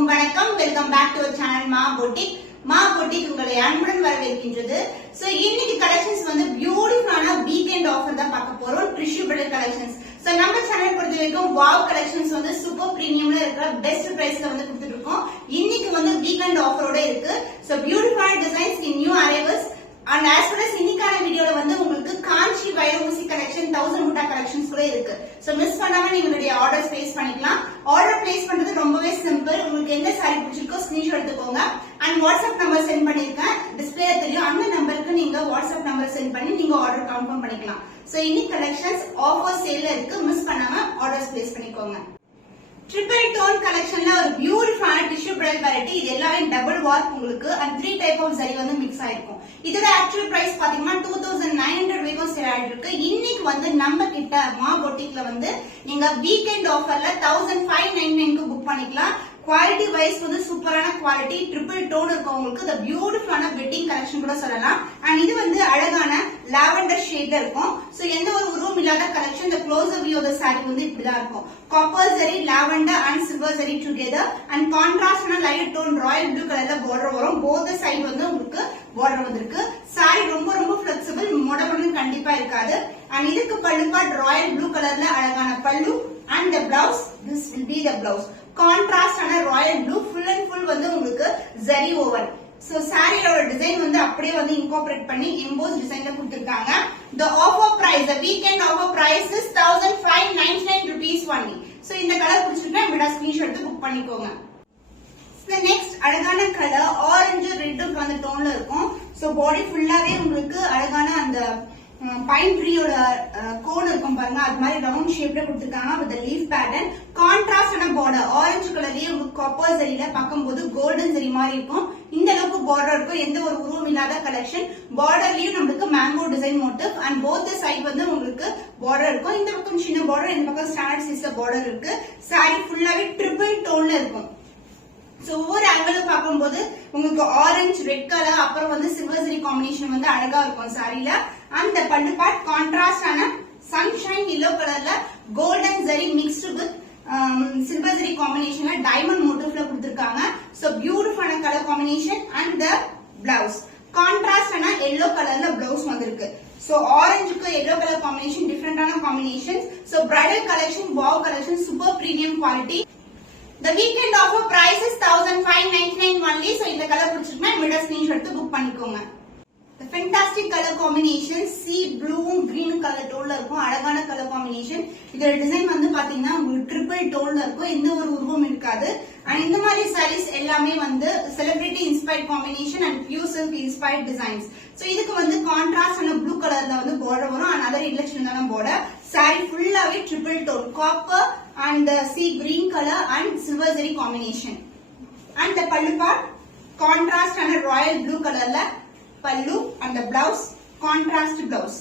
அனைவருக்கும் வணக்கம். Welcome back to channel மா பொட்டிக். மா பொட்டிக் உங்களை அன்புடன் வரவேற்கின்றது. சோ இன்னைக்கு கலெக்ஷன்ஸ் வந்து பியூட்டிஃபுல்லான வீக்கெண்ட் ஆஃபர் தான் பார்க்க போறோம். Tissue printed collections. சோ நம்ம சேனல் பொறுத்த வரைக்கும் வாவ் கலெக்ஷன்ஸ் வந்து சூப்பர் பிரீமியம்ல இருக்கிற பெஸ்ட் பிரைஸ்ல வந்து கொடுத்துட்டு இருக்கோம். இன்னைக்கு வந்து வீக்கெண்ட் ஆஃபரோட இருக்கு. சோ பியூட்டிஃபுல்லான designs in new arrivals and as well as இன்னைக்கான வீடியோல வந்து உங்களுக்கு காஞ்சி வைரமுசி கலெக்ஷன் 1000 முட்டா கலெக்ஷன்ஸ் கூட இருக்கு. சோ மிஸ் பண்ணாம நீங்களுடைய ஆர்டர்ஸ் பிளேஸ் பண்ணிக்கலாம். ஆர்டர் பிளேஸ் பண்றது ரொம்பவே சிம்பிள். உங்களுக்கு எந்த saree பிடிச்சிருக்கோ ஸ்கிரீன்ஷாட் எடுத்துக்கோங்க and வாட்ஸ்அப் நம்பர் சென்ட் பண்ணிருக்கேன். டிஸ்ப்ளேல தெரியும். அந்த நம்பருக்கு நீங்க வாட்ஸ்அப் நம்பர் சென்ட் பண்ணி நீங்க ஆர்டர் கன்ஃபார்ம் பண்ணிக்கலாம். சோ இன்னைக்கு கலெக்ஷன்ஸ் ஆஃபர் சேல்ல இருக்கு. மிஸ் பண்ணாம ஆர்டர்ஸ் பிளேஸ் பண்ணிக்கோங்க. ட்ரிபிள் டோன் கலெக்ஷன்ல ஒரு பியூட்டிஃபுல்லான டிஷ்யூ பிரைட் வெரைட்டி. இது எல்லாமே டபுள் வார்ப் உங்களுக்கு and 3 டைப் ஆஃப் சரி வந்து மிக்ஸ் ஆயிருக்கும். இதோட ஆக்சுவல் பிரைஸ் பாத்தீங்கன்னா 2900 வரைக்கும் சேல் ஆயிட்டு இருக்கு. இன்னைக்கு வந்து நம்ம கிட்ட மா பொட்டிக்ல வந்து நீங்க வீக்கெண்ட் ஆஃபர்ல 1599க்கு புக் பண்ணிக்கலாம். குவாலிட்டி வைஸ் வந்து சூப்பரான குவாலிட்டி ட்ரிபிள் டோன் இருக்கும். உங்களுக்கு இந்த பியூட்டிஃபுல்லான வெட்டிங் கலெக்ஷன் கூட சொல்லலாம். அண்ட் இது வந்து அழகான லாவெண்டர் ஷேட்ல இருக்கும். சோ எந்த ஒரு உருவம் இல்லாத கலெக்ஷன். இந்த க்ளோசர் வியூ ஆஃப் saree வந்து இப்படிதான் இருக்கும். Copper zari, lavender and silver zari together and கான்ட்ராஸ்டான லைட் டோன் ராயல் ப்ளூ கலர்ல பார்டர் வரும். போத் சைடு வந்து உங்களுக்கு பார்டர் வந்திருக்கு. saree ரொம்ப ரொம்ப ஃபிளெக்சிபிள், மொடமொடன்னு கண்டிப்பா இருக்காது. அண்ட் இதுக்கு பல்லு பார்ட் ராயல் ப்ளூ கலர்ல அழகான pallu and the blouse, this will be the blouse. கான்ட்ராஸ்டான royal blue full and full வந்து உங்களுக்கு ஜரி ஓவர். சோ சாரியோட டிசைன் வந்து அப்படியே வந்து இன்கார்பரேட் பண்ணி எம்போஸ் டிசைன்ல கொடுத்திருக்காங்க. the offer price, the weekend offer price is 1599 rupees only. So இந்த கலர் பிடிச்சிருந்தா விட ஸ்கிரீன்ஷாட் எடுத்து புக் பண்ணிக்கோங்க. நெக்ஸ்ட் அழகான கலர் ஆரஞ்சு ரெட் அந்த டோன்ல இருக்கும். சோ பாடி ஃபுல்லாவே உங்களுக்கு அழகான அந்த பைன் ட்ரீயோட கோன் இருக்கும் பாருங்க. அது மாதிரி ரவுண்ட் ஷேப்ல கொடுத்திருக்காங்க வித் லீஃப் பேட்டர்ன். கான்ட்ராஸ்டான பார்டர் ஆரஞ்சு கலர்லயே உங்களுக்கு காப்பர் ஜரியில பார்க்கும்போது கோல்டன் ஜரி மாதிரி இருக்கும். இந்த அளவுக்கு பார்டர் இருக்கும். எந்த ஒரு உருவம் இல்லாத கலெக்ஷன். பார்டர்லயும் நம்மளுக்கு mango design motif and both side வந்து உங்களுக்கு பார்டர் இருக்கும். இந்த பக்கம் சின்ன பார்டர், இந்த பக்கம் ஸ்டாண்டர்ட் சைஸ்ல பார்டர் இருக்கு. saree ஃபுல்லாவே ட்ரிபிள் டோன்ல இருக்கும். சோ ஒவ்வொரு ஆங்கிள் பார்க்கும்போது உங்களுக்கு ஆரஞ்சு ரெட் கலர் அப்புறம் வந்து சில்வர் ஜரி காம்பினேஷன் வந்து அழகா இருக்கும் சாரில. அந்த பல்லு பார்ட் கான்ட்ராஸ்டான சன்ஷைன் yellow கலர்ல golden zari mixed with silver zari காம்பினேஷன்ல டைமண்ட் மோட்டிவ்ல கொடுத்திருக்காங்க. சோ பியூட்டிஃபுல்லான colour combination and the blouse கான்ட்ராஸ்டான yellow கலர்ல பிளவுஸ் வந்திருக்கு. சோ ஆரஞ்சுக்கு yellow கலர் காம்பினேஷன் டிஃபரெண்டான combination. So bridal collection wow collection super premium quality. The weekend offer price is 1599 only. So இந்த கலர் பிடிச்சிருக்குன்னா மிட ஸ்கிரீன்ஷாட் எடுத்து புக் பண்ணிக்கோங்க. The fantastic color combination sea blue green color டோன்ல இருக்கும். அழகான கலர் காம்பினேஷன். இதோட டிசைன் வந்து பாத்தீங்கன்னா உங்களுக்கு ட்ரிபிள் டோன்ல இருக்கும். எந்த ஒரு உருவம் இருக்காது. அண்ட் இந்த மாதிரி sarees எல்லாமே வந்து celebrity inspired combination and pure silk inspired designs. So இதுக்கு வந்து கான்ட்ராஸ்டான ப்ளூ கலர்ல வந்து பார்டர் வரும். அண்ட் அதர் இலட்சணமான பார்டர். saree ஃபுல்லாவே triple tone copper and the sea green color and silver zari combination. And the pallu part contrast and royal blue color la pallu and the blouse contrast blouse.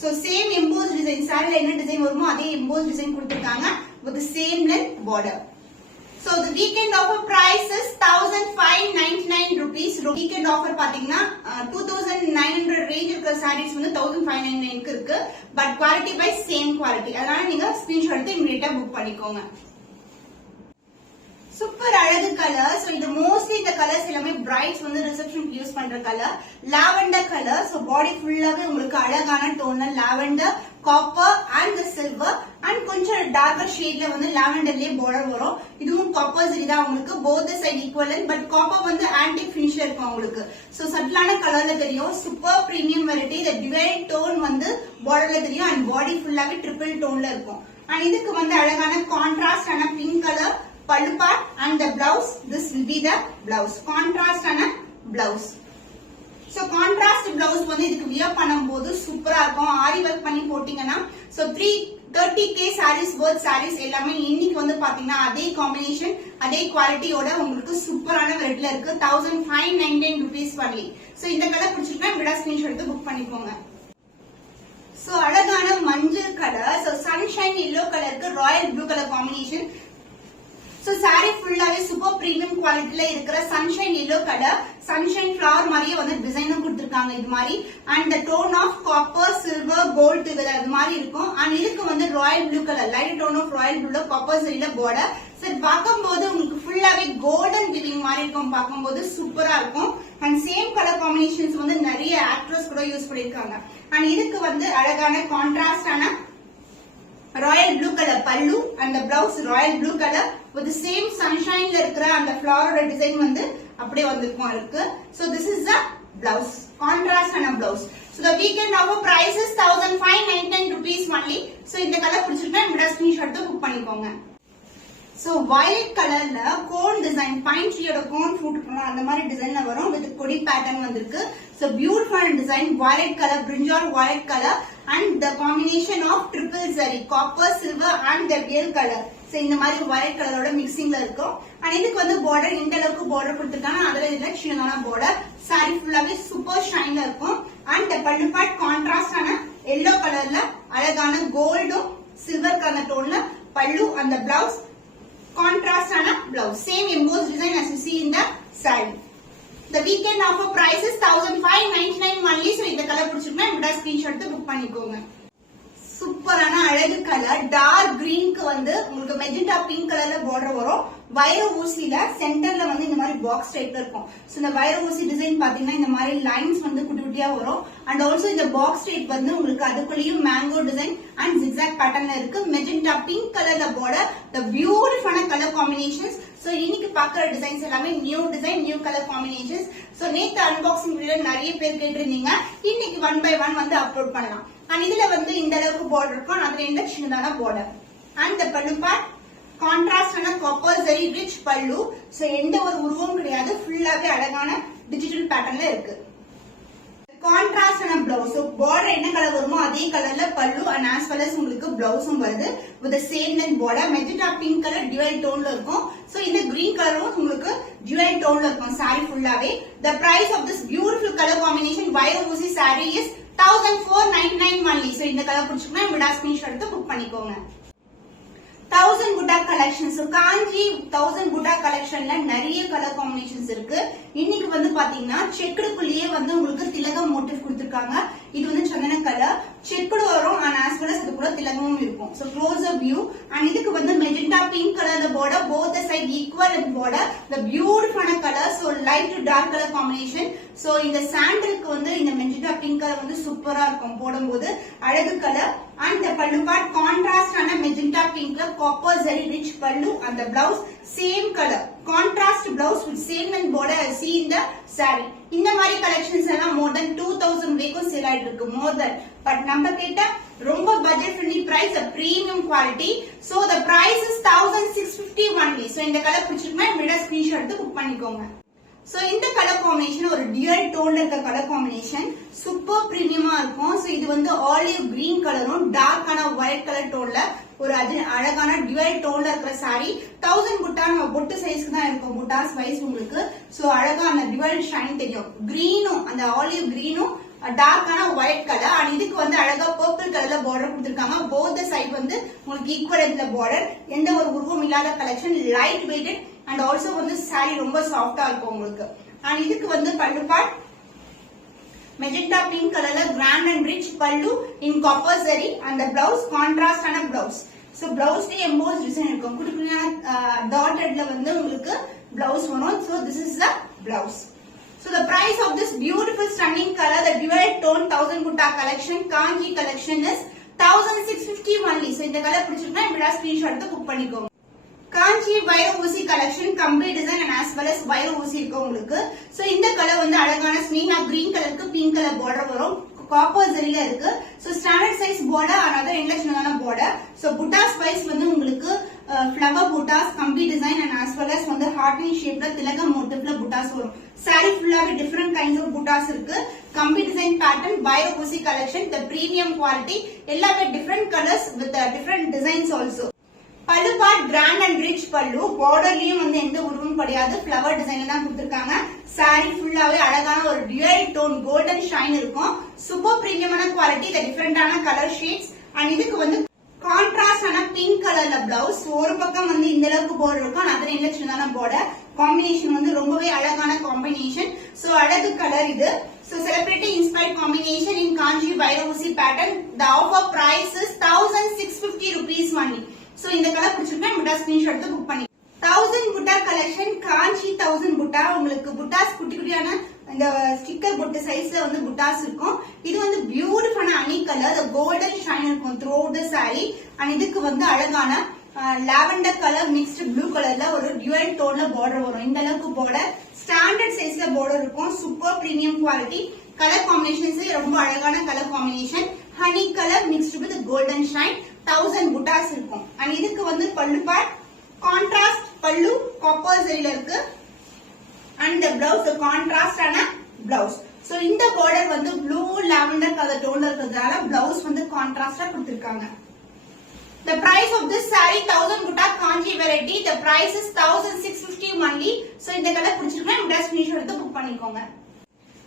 So same embossed design. saree la enna design varumo adhe embossed design kuduthirukanga with the same length border. So the weekend offer price is 1599 rupees. Weekend offer பாத்தீங்கன்னா 2900 range இருக்கிற sarees வந்து 1599 க்கு இருக்கு. But quality by same quality. அதனால நீங்க screenshot எடுத்து இமிடியேட்டா book பண்ணிக்கோங்க. சூப்பர் அழகு கலர். சோ இது மோஸ்ட்லி இந்த கலர்ஸ் எல்லாமே பிரைட்ஸ் வந்து ரிசப்ஷனுக்கு யூஸ் பண்ற colour. Lavender colour. So body ஃபுல்லாவே உங்களுக்கு அழகான டோன்ல lavender copper and silver and கொஞ்சம் டார்க்கர் ஷேட்ல வந்து லாவெண்டர்லயே பார்டர் வரும். இதுவும் காப்பர் ஜரி தான் உங்களுக்கு. Both side equivalent. But copper வந்து ஆன்டிக் ஃபினிஷ்ல இருக்கும் உங்களுக்கு. சோ சட்டிலான கலர்ல தெரியும். Super premium variety. இந்த டிவைட் டோன் வந்து பார்டர்ல தெரியும் அண்ட் பாடி ஃபுல்லாவே ட்ரிபிள் டோன்ல இருக்கும். அண்ட் இதுக்கு வந்து அழகான கான்ட்ராஸ்ட் ஆன pink colour pallu part and the blouse, this will be the blouse contrast ana blouse. So contrast blouse வந்து இதுக்கு வியர் பண்ணும்போது சூப்பரா இருக்கும். ஆரி வர்க் பண்ணி போட்டீங்கன்னா so 330k sarees worth sarees எல்லாமே இன்னைக்கு வந்து பாத்தீங்கன்னா அதே காம்பினேஷன் அதே குவாலிட்டியோட உங்களுக்கு சூப்பரான வெரைட்டில இருக்கு. 1599 rupees only. So இந்த கலர் பிடிச்சிருக்கா விட ஸ்கிரீன்ஷாட் எடுத்து புக் பண்ணிக்கோங்க. So அழகான மஞ்சள் கலர். So sunshine yellow கலருக்கு Royal blue colour combination. So saree ஃபுல்லாவே சூப்பர் பிரீமியம் குவாலிட்டில இருக்கிற sunshine yellow colour. Sunshine flower மாதிரியே வந்து டிசைனும் கொடுத்திருக்காங்க இது மாதிரி. And the tone of copper silver gold together அது மாதிரி இருக்கும். அண்ட் இதுக்கு வந்து royal blue colour light tone of royal ப்ளூல காப்பர் சரியில பார்டர். சோ பார்க்கும்போது உங்களுக்கு ஃபுல்லாவே ஃபுல்லாவே கோல்டன் விவிங் மாதிரி இருக்கும், பார்க்கும்போது சூப்பரா இருக்கும். அண்ட் சேம் கலர் காம்பினேஷன்ஸ் வந்து நிறைய ஆக்ட்ரஸ் கூட யூஸ் பண்ணிருக்காங்க. அண்ட் இதுக்கு வந்து அழகான கான்ட்ராஸ்டான ராயல் ப்ளூ கலர் பல்லு அந்த blouse royal blue colour with same சன்ஷைன்ல இருக்கிற அந்த ஃபிளவரோட டிசைன் வந்து அப்படியே வந்திருக்கும் இருக்கு. So this is the blouse, contrast ஆன blouse. So the weekend offer price is 1599 rupees only. So இந்த கலர் பிடிச்சிருந்தா இந்த ஸ்கிரீன்ஷாட் எடுத்து புக் பண்ணிக்கோங்க. So violet கலர்ல கோன் டிசைன், பைன் ட்ரீயோட கோன் ஃப்ரூட் அந்த மாதிரி டிசைன்ல வரும் வித் கொடி பேட்டர்ன் வந்திருக்கு. So beautiful design, violet color, brinjal violet color and the combination of triple zari, copper, silver and the real color. So இந்த மாதிரி violet கலரோட மிக்சிங்ல இருக்கும். and இதுக்கு வந்து border இந்த அளவுக்கு border கொடுத்திருக்காங்க, அதுல இல்ல சின்னதான border. saree ஃபுல்லாவே சூப்பர் ஷைன்ல இருக்கும். and the pallu part contrast ஆன yellow கலர்ல அழகான கோல்டும் சில்வர் கலர் டோன்ல பல்லு and the blouse contrast ஆன blouse, same embossed design as you see in the saree. The weekend offer price is 1599 only. So இந்த colour பிடிச்சிருந்தா இந்த screenshot எடுத்து book பண்ணிக்கோங்க. சூப்பரான அழகு கலர் டார்க் கிரீனுக்கு வந்து உங்களுக்கு மெஜெண்டா பிங்க் கலர்ல பார்டர் வரும். வைர ஊசில சென்டர்ல வந்து இந்த மாதிரி பாக்ஸ் டைப்ல இருக்கும். சோ இந்த வைர ஊசி டிசைன் பாத்தீங்கன்னா இந்த மாதிரி லைன்ஸ் வந்து குட்டி குட்டியா வரும். அண்ட் ஆல்சோ இந்த பாக்ஸ் டைப் வந்து உங்களுக்கு அதுக்குள்ளேயும் மேங்கோ டிசைன் அண்ட் ஜிக்ஸாக் பேட்டர்ன்ல இருக்கு. மெஜெண்டா பிங்க் கலர்ல பார்டர், தி பியூட்டிஃபுல்லான கலர் காம்பினேஷன்ஸ். சோ இன்னைக்கு பாக்குற டிசைன்ஸ் எல்லாமே new design, new colour combinations. So நேத்து அன்பாக்சிங் வீடியோ நிறைய பேர் கேட்டிருந்தீங்க, இன்னைக்கு 1 by 1 வந்து அப்லோட் பண்ணலாம். அண்ட் இதுல வந்து இந்த அளவுக்கு பார்டர் இருக்கும், அதுல இந்த சின்னதான border. And the pallu part contrast ஆன copper zari rich pallu. So எந்த ஒரு உருவமும் கிடையாது, ஃபுல்லாவே அழகான டிஜிட்டல் பேட்டர்ன்ல இருக்கு. கான்ட்ராஸ்ட் ஆன பிளவுஸ், பார்டர் என்ன கலர் வருமோ அதே கலர்ல பல்லு அண்ட் as well as உங்களுக்கு பிளவுஸும் வருது with the same length border. Magenta pink colour dual டோன்ல இருக்கும். சோ இந்த கிரீன் கலரும் உங்களுக்கு dual டோன்ல இருக்கும் saree ஃபுல்லாவே. The price of this beautiful color combination வைர ஊசி saree is 1499 only. So இந்த கலர் பிடிச்சிருந்தா இந்த ஸ்கிரீன்ஷாட் எடுத்து புக் பண்ணிக்கோங்க. 1000 புட்டா கலெக்ஷன். சோ காஞ்சி 1000 புட்டா கலெக்ஷன்ல நிறைய கலர் காம்பினேஷன்ஸ் இருக்கு. இன்னைக்கு வந்து பாத்தீங்கன்னா செக்குடுக்குள்ளேயே வந்து உங்களுக்கு திலகம் மோட்டிவ் கொடுத்திருக்காங்க. இது வந்து சந்தன கலர் செக்குடு வரும் and as well as இது கூட திலகமும் இருக்கும். So close up view. and இதுக்கு வந்து மெஜெண்டா பிங்க் கலர்ல border, both the side equal in border. the beautiful color, so light to dark color combination. So இந்த சாண்டலுக்கு வந்து இந்த மெஜெண்டா பிங்க் கலர் வந்து சூப்பரா இருக்கும் போடும்போது, அழகு colour. and the pallu part contrast ஆன magenta பிங்க்ல copper zari rich pallu and the blouse same color, contrast blouse with same and border as see in the saree. இந்த மாதிரி கலெக்ஷன்ஸ் எல்லாம் more than 2000 வரைக்கும் சேல் ஆயிட்டு இருக்கு, more than. But நம்ம கிட்ட ரொம்ப budget friendly price, premium quality. So the price is 1650 only. So இந்த கலர் பிடிச்சிருந்தா இந்த ஸ்கிரீன்ஷாட் எடுத்து புக் பண்ணிக்கோங்க. சோ இந்த கலர் காம்பினேஷன் ஒரு டியூல் டோன்ல இருக்க கலர் காம்பினேஷன், சூப்பர் பிரீமியமா இருக்கும். சோ இது வந்து ஆலிவ் கிரீன் கலரும் டார்க்கான ஒயிட் கலர் டோன்ல ஒரு அழகான டியூல் டோன்ல இருக்கிற saree. 1000 புட்டா பொட்டு சைஸ்க்கு தான் இருக்கும், புட்டாஸ் வைஸ் உங்களுக்கு. சோ அழகான டியூல் ஷைன் தெரியும். கிரீனும் அந்த ஆலிவ் கிரீனும் டார்க்கான ஒயிட் கலர். அண்ட் இதுக்கு வந்து அழகா பர்பிள் கலர்ல பார்டர் கொடுத்திருக்காங்க. போத் சைட் வந்து உங்களுக்கு ஈக்குவல் இந்த பார்டர். எந்த ஒரு உருவம் இல்லாத collection, light weighted and also வந்து saree ரொம்ப சாஃப்டா இருக்கும் உங்களுக்கு. அண்ட் இதுக்கு வந்து பல்லு பார்ட் மெஜெண்டா பிங்க் கலர்ல grand and rich pallu in copper zari and the blouse contrast ஆன blouse. சோ பிளவுஸ்ல எம்போஸ் டிசைன் இருக்கும், குடுக்குனா டாட்டட்ல வந்து உங்களுக்கு பிளவுஸ் வரும். So this is the blouse. So the price of this beautiful stunning color, the dual tone 1000 butta collection, Kanji collection is 1650 only. So இந்த colour பிடிச்சிருந்தா இந்த ஸ்கிரீன்ஷாட் எடுத்து புக் பண்ணிக்கோங்க. காஞ்சி வைர ஊசி கலெக்ஷன், கம்பி design and as well as வைர ஊசி இருக்கு உங்களுக்கு. சோ இந்த கலர் வந்து அழகான ஸ்னீனா கிரீன் கலருக்கு பிங்க் கலர் பார்டர் வரும், காப்பர் ஜரில இருக்கு. So standard size border another இன்டர்நேஷனலான border. So புட்டாஸ் வைஸ் வந்து உங்களுக்கு flower புட்டாஸ், கம்பி design and as well as வந்து ஹார்டின் ஷேப்ல திலகம் மோட்டிவ்ல புட்டாஸ் வரும். saree ஃபுல்லாவே டிஃபரண்ட் கைண்ட்ஸ் ஆஃப் புட்டாஸ் இருக்கு. கம்பி டிசைன் பேட்டர்ன், வைர ஊசி கலெக்ஷன், the premium quality, எல்லாமே different colours with different designs also. பல்லு பார்ட் கிராண்ட் அண்ட் ரிச் பல்லு, பார்டர்லயும் வந்து எந்த உருவமும் கிடையாது, ஃபிளவர் டிசைன்ல தான் கொடுத்திருக்காங்க. saree ஃபுல்லாவே அழகான ஒரு டியூல் டோன் கோல்டன் ஷைன் இருக்கும். சூப்பர் பிரீமியமான குவாலிட்டி, டிஃபரெண்டான கலர் ஷேட்ஸ். அண்ட் இதுக்கு வந்து கான்ட்ராஸ்ட் ஆன பிங்க் கலர்ல பிளவுஸ். ஒரு பக்கம் வந்து இந்த அளவுக்கு பார்டர் இருக்கும், அதுல என்ன சின்னதான பார்டர். காம்பினேஷன் வந்து ரொம்பவே அழகான காம்பினேஷன். சோ அழகு கலர் இது. So celebrity inspired combination in Kanji வைர ஊசி pattern. The offer price is 1650 rupees only. So இந்த கலர் பிடிச்சிருக்கா இந்த ஸ்கிரீன்ஷாட் எடுத்து புக் பண்ணி. 1000 புட்டா கலெக்ஷன் 1000 புட்டா. உங்களுக்கு புட்டாஸ் குட்டி குட்டியான இந்த ஸ்டிக்கர் பொட்டு சைஸ்ல வந்து புட்டாஸ் இருக்கும். இது வந்து பியூட்டிஃபுல்லான அனி கலர், கோல்டன் ஷைன் இருக்கும் த்ரூ தி சாரி. அண்ட் இதுக்கு வந்து அழகான லாவெண்டர் கலர் மிக்ஸ்டு ப்ளூ கலர்ல ஒரு டியூவல் டோன்ல பார்டர் வரும். இந்த அளவுக்கு பார்டர் ஸ்டாண்டர்ட் சைஸ்ல பார்டர் இருக்கும். Super premium quality. Colour combinations ரொம்ப அழகான colour combination. Honey colour mixed with golden shine. 1000 butas இருக்கும். அண்ட் இதுக்கு வந்து pallu part contrast pallu copper சரியில இருக்கு. அண்ட் பிளவுஸ் கான்ட்ராஸ்டான பிளவுஸ். சோ இந்த பார்டர் வந்து ப்ளூ லாவெண்டர் கலர் டோன்ல இருக்கிறதுனால பிளவுஸ் வந்து கான்ட்ராஸ்டா கொடுத்திருக்காங்க. The price of this saree 1000 butta kanji variety. The price is 1650 only. So இந்த கலர் பிடிச்சிருக்கா இந்த ஸ்கிரீன்ஷாட் எடுத்து புக் பண்ணிக்கோங்க.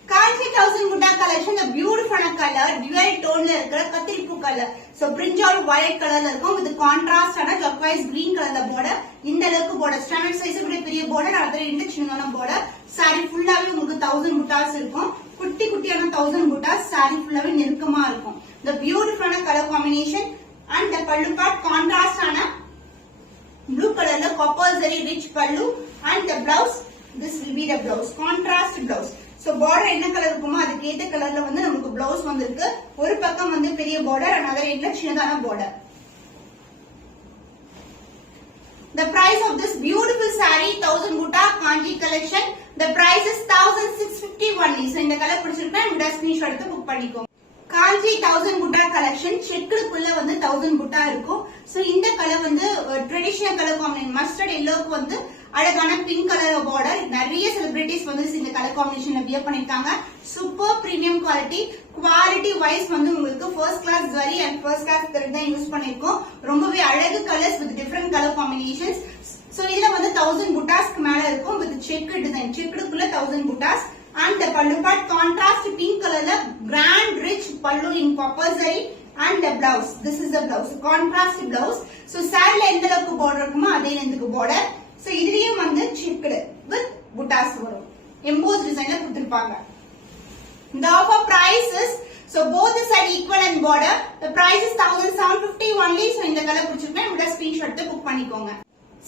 காஞ்சி 1000 butta collection the beautiful color dual tone ல இருக்கிற கத்திரிப்பூ கலர். So brinjal white கலர்ல இருக்கும். with contrast ஆன turquoise green கலர்ல border. இந்த அளவுக்கு border ஸ்டாண்டர்ட் சைஸ் விட பெரிய border, அதோட இந்த சின்னதான border. saree ஃபுல்லாவே உங்களுக்கு 1000 buttas இருக்கும். குட்டி குட்டியான 1000 buttas saree ஃபுல்லாவே நெருக்கமா இருக்கும். The beautiful color combination and the pallu part contrast ஆன blue color ல copper zari rich pallu and the blouse this will be the blouse contrast blouse. So border என்ன கலர் இருக்குமோ அதுக்கு ஏத்த கலர்ல வந்து நமக்கு blouse வந்திருக்கு. ஒரு பக்கம் வந்து பெரிய border another end சின்னதான border. The price of this beautiful saree 1000 butta kanji collection. The price is 1650 only. So இந்த கலர் பிடிச்சிருக்கா இந்த ஸ்கிரீன்ஷாட் எடுத்து புக் பண்ணிக்கோங்க. காஞ்சி 1000 புட்டா கலெக்ஷன் செக்குக்குள்ள வந்து 1000 புட்டா இருக்கும். சோ இந்த கலர் வந்து ட்ரெடிஷனல் கலர் காம்பினேஷன் மஸ்டர்ட் எல்லோக்கு வந்து அழகான பிங்க் கலர் பார்டர். நிறைய செலிபிரிட்டிஸ் வந்து இந்த கலர் காம்பினேஷன்ல வியர் பண்ணிருக்காங்க. சூப்பர் பிரீமியம் குவாலிட்டி வைஸ் வந்து உங்களுக்கு first class zari and first class thread தான் யூஸ் பண்ணிருக்கோம். ரொம்பவே அழகு colours with different colour combinations. So இதுல வந்து 1000 புட்டாஸ்க்கு மேல இருக்கும் with check design. செக்குக்குள்ள 1000 buttas. And the pallu part contrast pink color la grand rich pallu in copper zari and the blouse. This is the blouse contrast blouse. So saree la endha lokku border irukumo adhe endukku border. So idhiliyum vandu checked with buttas varum embossed design la kuduthirpaanga. The offer price is so both the side equal and border. The price is 1750 only. So indha color pidichirukna inda screenshot எடுத்து book பண்ணிக்கோங்க.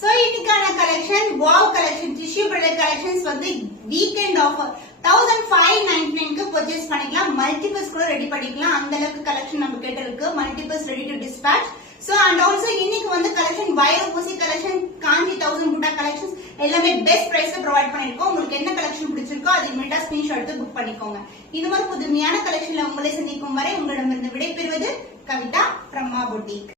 So இன்னைக்கான collection wow collection tissue bridal collections வந்து weekend offer 1599 க்கு purchase பண்ணிக்கலாம். Multiples கூட ready பண்ணிக்கலாம். அந்த அளவுக்கு கலெக்ஷன் நம்ம கிட்ட இருக்கு. Multiples ready to dispatch. So and also இன்னைக்கு வந்து கலெக்ஷன் வயரோசி கலெக்ஷன் காஞ்சி 1000 புட்டா கலெக்ஷன்ஸ் எல்லாமே பெஸ்ட் பிரைஸ்ல ப்ரொவைட் பண்ணிருக்கோம். உங்களுக்கு என்ன கலெக்ஷன் பிடிச்சிருக்கோ அதை இமிடியேட்டா ஸ்கிரீன்ஷாட் எடுத்து புக் பண்ணிக்கோங்க. இது மாதிரி புதுமையான கலெக்ஷன்ல உங்களை சந்திக்கும் வரை உங்களிடமிருந்து விடைபெறுவது கவிதா from Ma Boutique.